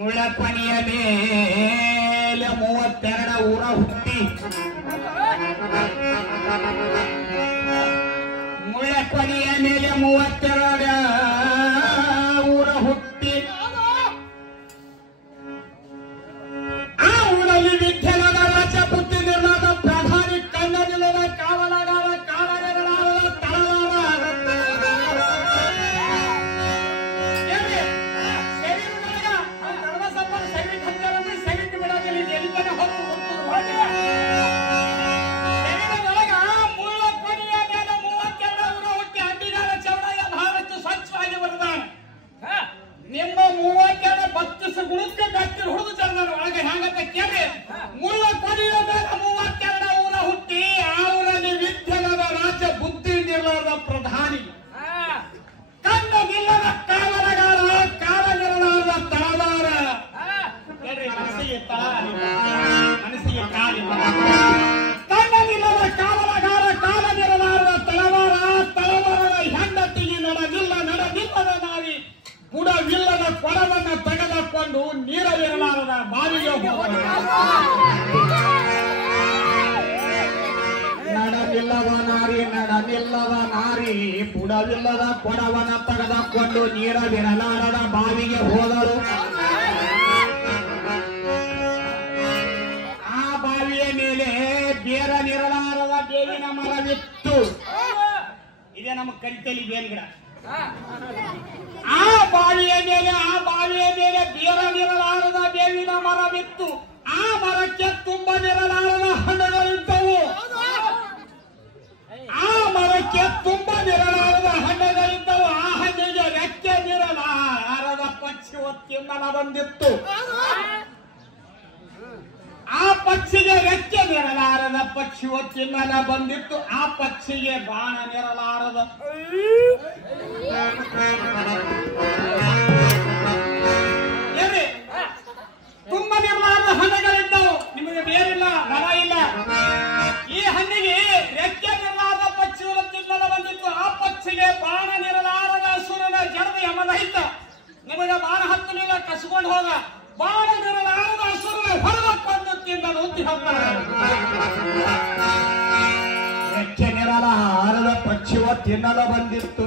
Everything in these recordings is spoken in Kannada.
ಮುಳಪಣಿಯ ಮೇಲೆ 32 ಊರ ಹುಟ್ಟಿ ಮುಳಪಣಿಯ ಮೇಲೆ 32 ಊರ ಹುಟ್ಟಿ ಆ ಊರಲ್ಲಿ ವಿಠ್ಠಲನ ರಾಜ ಬುದ್ಧಿ ನಿರ್ಣಾದ ಪ್ರಧಾನಿ ಕನ್ನಡಿಲ್ಲದ ಕಾವಲಗಾರ ಕಾಲಗಾರರಾದ ತಳವಾರ ನಿಮ್ಮ 32 32 ಗುಣಕ್ಕೆ ಗಟ್ಟಿ ಹುಡುಗ ಚಂದ ಒಳಗೆ ಹ್ಯಾಂಗಂತ ಕೇಳಿ ಮುಳ್ಳ ಕೊನೆಯ ಮೇಲೆ 32 ಊರ ಹುಟ್ಟಿ ಆ ಊರಲ್ಲಿ ವಿಠ್ಠಲನ ರಾಜ ಬುದ್ಧಿ ನಿರ್ಣಾದ ಪ್ರಧಾನಿ ಕನ್ನಡಿಲ್ಲದ ಕಾವಲಗಾರ ಕಾಲಗಿರಲಾದ ತಳವಾರ ಹೇಳ್ರಿ ಮನಸ್ಸಿಗೆ ಮನಸ್ಸಿಗೆ ಕಾಲಿಲ್ಲ ಕನ್ನಡಿಲ್ಲದ ಕಾವಲಗಾರ ಕಾಲಗಿರಲಾದ ತಳವಾರ ತಳವಾರದ ಹೆಂಡತಿಗೆ ನಡೆದಿಲ್ಲದ ನಾರಿ ಬುಡವಿಲ್ಲದ ಕೊಡವನ್ನು ತೆಗೆದುಕೊಂಡು ನೀರವಿರಲಾರದ ಬಾವಿಗೆ ನಡೆದಿಲ್ಲದ ನಾರಿ ಬುಡವಿಲ್ಲದ ಕೊಡವನ್ನು ತೆಗೆದುಕೊಂಡು ನೀರವಿರಲಾರದ ಬಾವಿಗೆ ಹೋದರು. ಆ ಬಾವಿಯ ಮೇಲೆ ಬೇರನಿರಲಾರದ ಬೇವಿನ ಮರವಿತ್ತು. ಇದೇ ನಮ್ಮ ಕರಿತಲಿ ಬೇವಿನ ಗಿಡ. ಆ ಬಾವಿಯ ಮೇಲೆ ಬೇರನಿರಲಾರದ ಬೇವಿನ ಮರವಿತ್ತು. ಆ ಮರಕ್ಕೆ ತುಂಬ ನಿರಲಾರದ ಹಣ್ಣುಗಳಿದ್ದವು. ಆ ಮರಕ್ಕೆ ತುಂಬ ನಿರಲಾರದ ಹಣ್ಣುಗಳಿದ್ದವು. ಆ ಹಣ್ಣಿಗೆ ರೆಕ್ಕೆ ನಿರಲಾರದ ಪಕ್ಷಿ ಒತ್ತಿಂದಲ ಬಂದಿತ್ತು. ಆ ಪಕ್ಷಿಗೆ ರೆಕ್ಕೆ ನಿರಲಾರದ ಪಕ್ಷಿ ಒತ್ತಿಂದಲ ಬಂದಿತ್ತು. ಆ ಪಕ್ಷಿಗೆ ಬಾಣ ನಿರಲಾರದ ತುಂಬ ನಿರ್ಲಾರದ ಹಣ್ಣುಗಳಿದ್ದವು. ನಿಮಗೆ ಬೇರಿಲ್ಲ, ಮರ ಇಲ್ಲ. ಈ ಹಣ್ಣಿಗೆ ರೆಕ್ಕೆ ನಿರಲಾರದ ಪಕ್ಷಿ ಒತ್ತಿಂದಲ ಬಂದಿತ್ತು. ಆ ಪಕ್ಷಿಗೆ ಬಾಣ ನಿರಲಾರದ ಅಸುರನ ಜಡದ ಯಮದೈತ ನಿಮಗೆ ಬಾಣ ಹತ್ತಲಿಲ್ಲ, ಕಸ್ಕೊಂಡು ಹೋಗ. ಬಾಣ ನಿರಲಾರದ ಅಸುರನ ಹೊರದಕ್ಕೊಂದು ತಿನ್ನಲು ರೆಕ್ಕೆ ನಿರಲಾರದ ಪಕ್ಷಿ ತಿನ್ನಲು ಬಂದಿತ್ತು.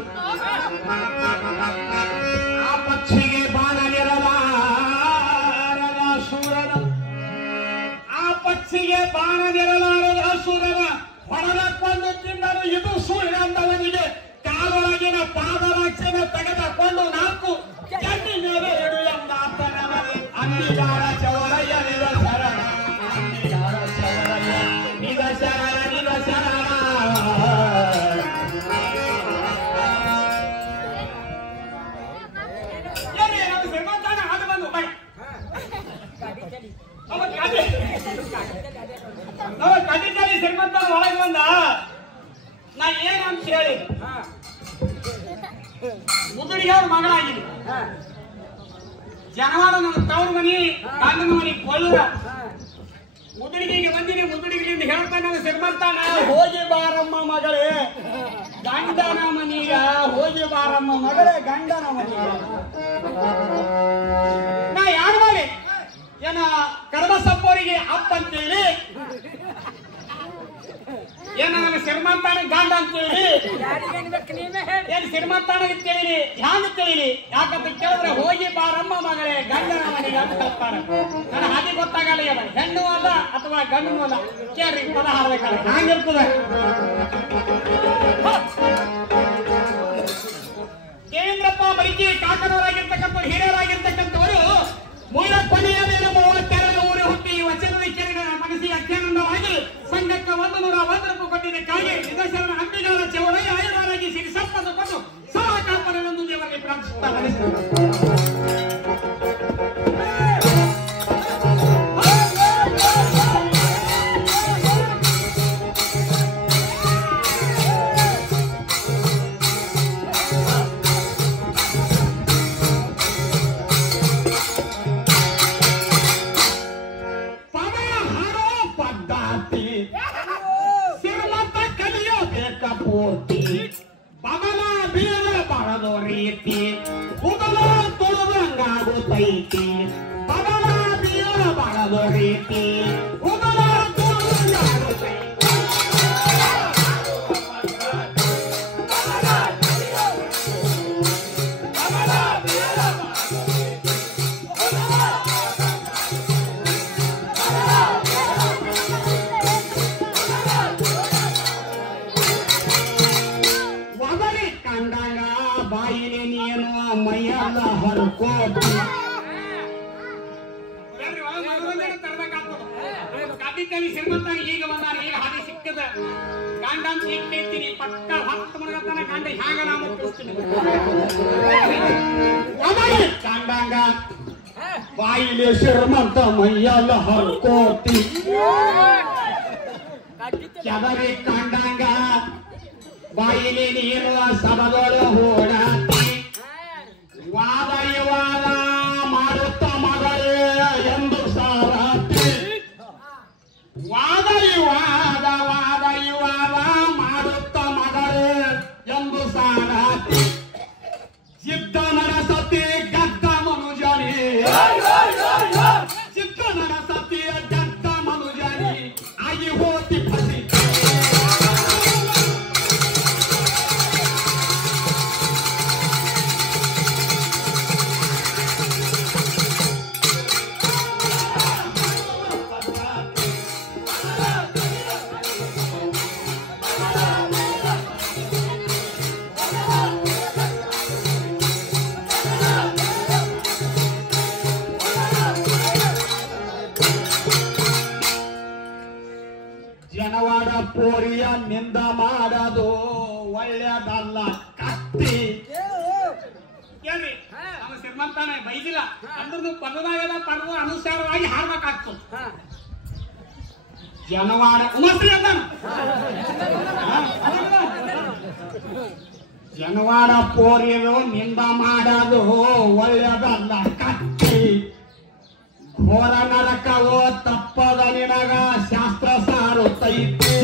ಆ ಪಕ್ಷಿಗೆ ಬಾಣ ನಿರಲಾರದ ಅಸುರನ ಪಕ್ಷಿಗೆ ಬಾಣ ನಿರಲಾರದ ಅಸುರನ ಹೊರದಕ್ಕೊಂದು ತಿನ್ನಲು ಇದು ಸುಳ್ಳಂದವನಿಗೆ ಕಾಲೊಳಗಿನ ಪಾದರಾಕ್ಷನ ತೆಗೆದುಕೊಂಡು 4 ಚಂಡಿ ಮೇಲೆ ಎಡು ಎಂದಾತನ ಅಂಬಿಗಾರ ಚವರಯ್ಯ ನಿರಸರ ಅಂಬಿಗಾರ ಚವರಯ್ಯ ನಿರಸರ ನಿರಸರ ಕಡಿತಲ್ಲಿ ಶ್ರೀಮಂತ ಒಳಗೆ ಬಂದ. ನಾ ಏನಂತ ಹೇಳಿ ಮುದುಡಿಗೆ ಅವ್ರ ಮಗಳಾಗಿದೆ. ಜನವಾರ ನನ್ನ ತವ್ರ ಮನಿ ಗಂಡನ ಮನಿ ಕೊಳ್ಳ ಮುದುಡಿಗೆ ಬಂದಿನಿ. ಮುದುಡಿಗಳಿಂದ ಹೇಳ್ತಾನೆ ಶ್ರೀಮಂತ, ಹೋಗಿ ಬಾರಮ್ಮ ಮಗಳೇ ಗಂಡನ ಮನೀಗ, ಹೋಗಿ ಬಾರಮ್ಮ ಮಗಳೇ ಗಂಡನ ಮನೀಗ. ನಾ ಯಾರು ಮಾಡಿ ಏನ ಕಡಬಸಪ್ಪವರಿಗೆ ಅಪ್ಪ ಅಂತೇಳಿ, ಏನ ನನ್ನ ಶ್ರೀಮಂತನ ಗಂಡ ಅಂತೇಳಿ, ಏನ್ ಶ್ರೀಮಂತನ ಕೇಳಿರಿ ಹ್ಯಾಂಗ ಕೇಳಿರಿ? ಯಾಕಂತ ಕೇಳಿದ್ರೆ ಹೋಗಿ ಬಾರಮ್ಮ ಮಗಳೇ ಗಂಡನ ಮನೆಗೆ ಅಂತ ಹೇಳ್ತಾರೆ. ನನ್ನ ಹಾಗೆ ಗೊತ್ತಾಗಲ್ಲ, ಹೆಣ್ಣು ಅಲ್ಲ ಅಥವಾ ಗಂಡು ಅಲ್ಲ. ಕೇಳ್ರಿ ಪದ ಹಾಡ್ಬೇಕಲ್ಲ ಹಂಗಿರ್ತದೆ. ದೇವೇಂದ್ರಪ್ಪ ಮರಿಕಿ ಕಾಕನವರಾಗಿರ್ತಕ್ಕಂಥ ಹಿರಿಯರಾಗಿರ್ತಕ್ಕಂಥವರು ಮೂಲ ಕೊನೆಯ ಮೇಲೆ 32 ಊರು ಹುಟ್ಟಿ ವಚನದ ಕೆರೆಗಳ ಮನಸ್ಸಿಗೆ ಅತ್ಯಾನಂದವಾಗಿ ಸಂಘಕ್ಕೆ 101 ರೂಪಾಯಿ ಕೊಟ್ಟಿದ್ದಕ್ಕಾಗಿ ನಿದರ್ಶನ ಅಂಬಿಗಾರ ಚೌರಯ್ಯ ಆಯುಧಾರಾಗಿ ಸಿರಿ ಸಂಪತ್ತು ಕೊಟ್ಟು ಸಹ ಕಾಪಾಡಲೆಂದು ದೇವರಲ್ಲಿ ಪ್ರಾರ್ಥನೆ ಸುತ್ತ ನಡೆಸ್ತಾರೆ. ಬದಲ ಬೀಳ ಬರದು ರೀತಿ ಕುದಲ ತುಳಿದಂಗಾಗುತ್ತೈತಿ. ಬದಲ ಬೀಳ ಬರದು ರೀತಿ ಕುದಲ ತುಳಿದಂಗಾಗುತ್ತೈತಿ. ಬಾಯಿಲೆ ನೀನು ಮೈಯಲ್ಲ ಹರ್ಕೋತಿ. ಶ್ರೀಮಂತ ಈಗ ಬಂದಾನ, ಈಗ ಹಾಗೆ ಸಿಕ್ಕದ ಗಂಡ ಅಂತ ಇಟ್ಟಿರ್ತೀನಿ ಪಕ್ಕ ಹತ್ತು ಮನಗತನ ಗಂಡ ಹ್ಯಾಂಗ ನಾವು ಮುಟ್ಟಿಸ್ತೀನಿ. ಕಂಡಂಗ ಬಾಯಿಲೆ ಶ್ರೀಮಂತ ಮೈಯಲ್ಲ ಹರ್ಕೋತಿ. ಚದರಿ ಕಂಡಂಗ ಬಾಯಿಲಿ ನೀನು ಸಭದೊಳು ಓಡಾತಿ. ವಾದ ವಿವಾದ ಮಾಡುತ್ತ ಮಗಳೇ ಎಂದು ಸಾರಾತಿ. ವಾದ ವಿವಾದ ಮಾಡುತ್ತ ಮಗಳೇ ಎಂದು ಸಾರಾತಿ. ಜಿದ್ದ ನರಸತಿ ಗದ್ದ ಮನುಜನಿ, ಜಿದ್ದ ನರಸತಿ ಗದ್ದ ಮನುಜನಿ ಆಗಿ ಹೋತಿ ಫಸಿ. ಜನವಾಡ ಪೋರಿಯ ನಿಂದ ಮಾಡೋದು ಒಳ್ಳೆಯದಲ್ಲ ಕತ್ತಿ. ಕೇಳಿ, ನಾವು ಶ್ರೀಮಂತನೇ ಬೈದಿಲ್ಲ ಅಂದ್ರೂ ಪದದಾಗೆಲ್ಲ ಪರ್ವ ಅನುಸಾರವಾಗಿ ಹಾಡ್ಬೇಕಾಗ್ತದೆ. ಜನವಾಡ ಉಮಸ್ರಿ ಅಂತ ಜನವಾಡ ಪೋರಿಯರು ನಿಂದ ಮಾಡೋದು ಒಳ್ಳೆಯದಲ್ಲ ಕತ್ತಿ. ಘೋರ ನರಕವೋ ತಪ್ಪದ ನಿನಗ ಶಾಸ್ತ್ರ ಸಾರುತ್ತೈತಿ.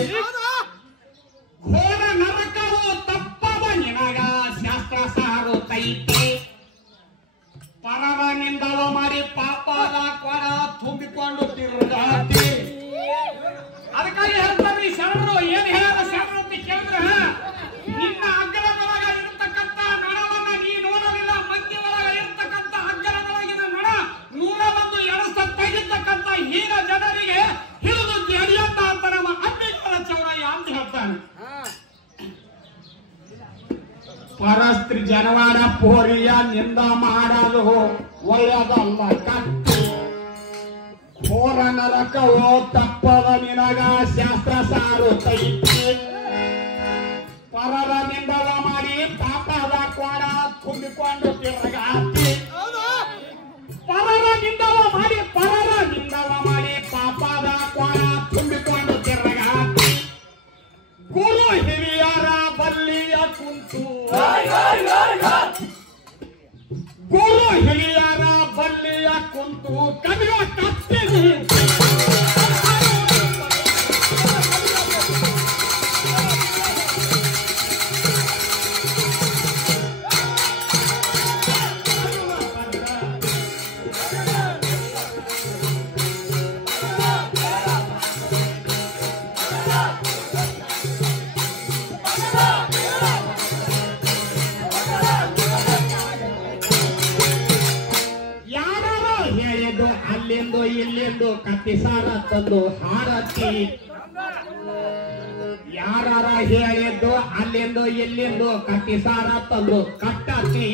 ಘೋರ ನರಕವೋ ತಪ್ಪದ ನಿನಗ ಶಾಸ್ತ್ರ ಸಾರುತ್ತೈತಿ. ಪರರ ನಿಂದವ ಮಾಡಿ ಪಾಪದ ಕೊರ ತುಂಬಿಕೊಂಡು ತಿರುಗಾತಿ. ಅದಕ್ಕಾಗಿ ಹೇಳ್ತಾರೆ ಶರಣರು ಏನ್ ಹೇಳ ಶರಣರು ಅಂತ ಕೇಳಿದ್ರೆ, ನಿನ್ನ ಅಗ್ಗಲದೊಳಗ ಇರತಕ್ಕಂತ ನಣವನ್ನ ನೀ ನೋಡಲಿಲ್ಲ, ಮಂದಿ ಒಳಗ ಇರತಕ್ಕಂತ ಅಗ್ಗಲದೊಳಗಿನ ನಣ 101 ಎಣಸ್ತ ತೆಗಿತಕ್ಕಂತ ಹೀನ ಜನರಿಗೆ ಹಿಡಿದು ಜಡಿಯಂತ ಅಂತ ನಮ್ಮ ಅಬ್ಬಿಗಳ ಚೌಡಯ್ಯ ಅಂತ ಹೇಳ್ತಾನೆ. ಪರಸ್ತ್ರೀ ಜನವಾಡ ಪೋರಿಯ ನಿಂದ ಮಾಡೋದು ಒಳ್ಳೆಯದಲ್ಲ ಕತ್ತಿ. ಘೋರ ನರಕವೋ ತಪ್ಪದ ನಿನಗ ಶಾಸ್ತ್ರ ಸಾರುತ್ತೈತಿ. ಪರರ ನಿಂದವ ಮಾಡಿ ಪಾಪದ ಕೋಣ ತುಂಬಿಕೊಂಡು ತಿರುಗಾತಿ. ಪರರ ನಿಂದವ ಮಾಡಿ ಪಾಪದ ಕೋಣ ತುಂಬಿಕೊಂಡು ತಿರುಗಾತಿ. ಗುರು ಹಿರಿಯರ ಬಲ್ಲಿಯ ಕುಂತು, ಗುರು ಹಿರಿಯರ ಬಲ್ಲಿಯ ಕುಂತು ಕವಿಯ ಕತ್ತಿಗೆ ಅಲ್ಲಿಂದು ಇಲ್ಲಿಂದು ಕತ್ತಿಸಾರ ತಂದು ಹಾರತಿ. ಯಾರ ಹೇಳಿದ್ದು ಅಲ್ಲಿಂದು ಇಲ್ಲಿಂದು ಕತ್ತಿಸಾರ ತಂದು ಕಟ್ಟತಿ.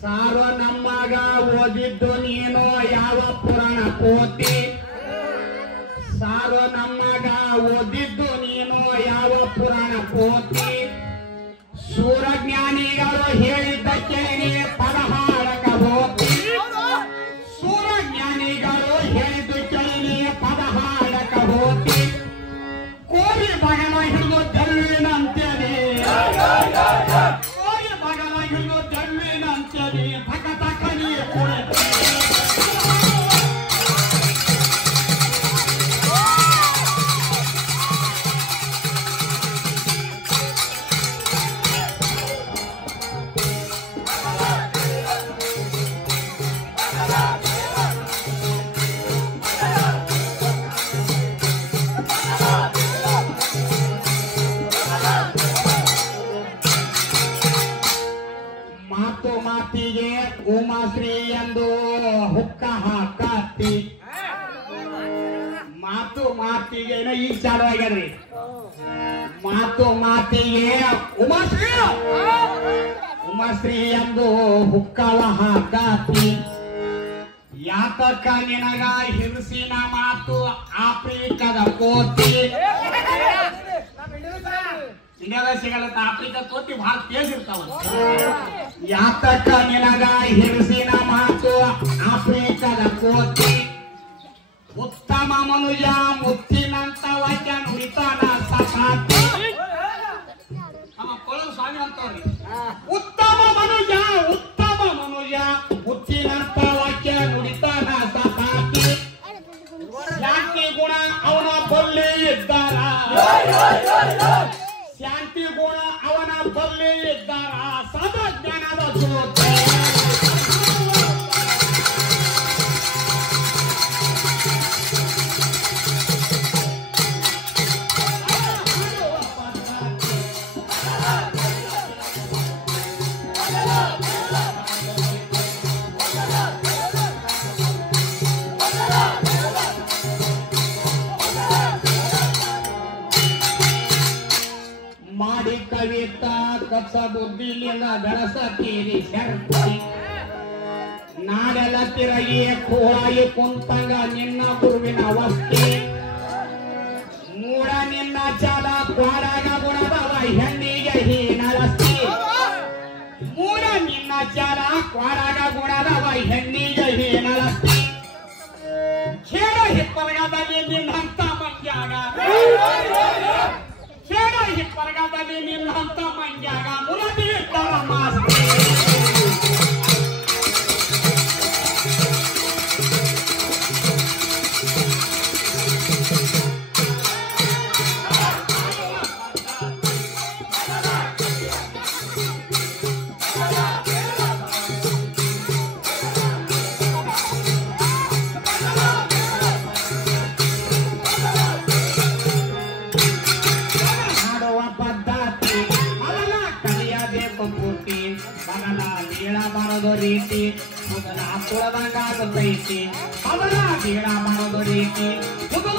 ಸಾರು ನಮ್ಮಗ ಓದಿದ್ದು ನೀನು ಯಾವ ಪುರಾಣ ಪೋತಿ. ಸಾರು ನಮ್ಮಗ ಓದಿದ್ದು ನೀನು ಯಾವ ಪುರಾಣ ಪೋತಿ. ಸೂರಜ್ಞಾನಿಗಳು ಹೇಳಿದ್ದ ಕುಣಿತದಿ ತಕ ತಕ ನೀ ಕುಣಿತದಿ ಮಾತಿಗೆ ಉಮಾಶ್ರೀ ಎಂದು ಹುಕ್ಕ ಹಾಕಿ ಮಾತಿಗೆ ಈಗ ಚಾಲು ಆಗ್ಯಾದ್ರಿ ಮಾತಿಗೆ ಉಮಾಶ್ರೀ ಎಂದು ಹುಕ್ಕವ ಹಾಕಿ ಯಾತಕ ನಿನಗ ಹಿಂಸಿನ ಮಾತು ಆಫ್ರಿಕದ ಕೋತಿ ಇಂಡಿಯಾದಾಗ ಸಿಗಲತ್ತ ಆಫ್ರಿಕಾ ಕೋತಿ ಬಹಳ ತೇಜ್ ಇರ್ತಾವ ಯಾತಕ ನಿನಗ ಹಿರಿಸಿನ ಮಾತು ಆಫ್ರಿಕದ ಕೋತಿ ಉತ್ತಮ ಮನುಜ ಮುತ್ತಿನಂತ ವಾಕ್ಯ ನುಡಿತಾನ ಸಸಾತಿ ಕೊಳಲು ಸ್ವಾಮಿ ಅಂತವ್ರಿ ಉತ್ತಮ ಮನುಜ ಮುತ್ತಿನಂತ ವಾಕ್ಯ ನುಡಿತಾನ ಸಸಾತಿ ಶಾಂತಿ ಗುಣ ಅವನ ಬಲ್ಲಿ ಇದ್ದಾರ ಶಾಂತಿ ಗುಣ ಅವನ ಬಲ್ಲಿ ಇದ್ದಾರ ಸದಾ ಜ್ಞಾನದ ಜ್ಯೋತಿ ಮಾಡಿ ಕವಿತಾ ಕಸ ಬುದ್ಧಿಲಿಂದ ಗಳಸತೀರಿ ಶರ್ತಿ ನಾಡೆಲ್ಲ ತಿರುಗಿ ಕೋಳಾಯಿ ಕುಂತಂಗ ನಿನ್ನ ಗುರುವಿನ ವಸ್ತಿ ಮೂಡ ನಿನ್ನ ಚಾಲ ಕ್ವಾಡಾಗ ಗುಣದವ ಹೆಣ್ಣಿಗೆ ಹೀನರಸ್ತಿ ಮೂಡ ನಿನ್ನ ಚಾಲ ಕ್ವಾಡಾಗ ಗುಣದವ ಹೆಣ್ಣಿಗೆ ಹೀನರಸ್ತಿ ಖೇಡ ಹಿಪ್ಪರಗದಲ್ಲಿ ನಿನ್ನಂತ ಮಂಜಾಗ ಖೇಡ ಹಿಪ್ಪರಗದಲ್ಲಿ ನಿನ್ನಂತ ಮಂಜಾಗ ಮುರದಿ ಇಟ್ಟರ ಮಾಸ್ತಿ ರೀತಿ ಮೊದಲ ತುಳದಂಗಾಗತೈತಿ ಮೊದಲ ಬೀಳ ಮಾಡೋದು ರೀತಿ ಮೊದಲ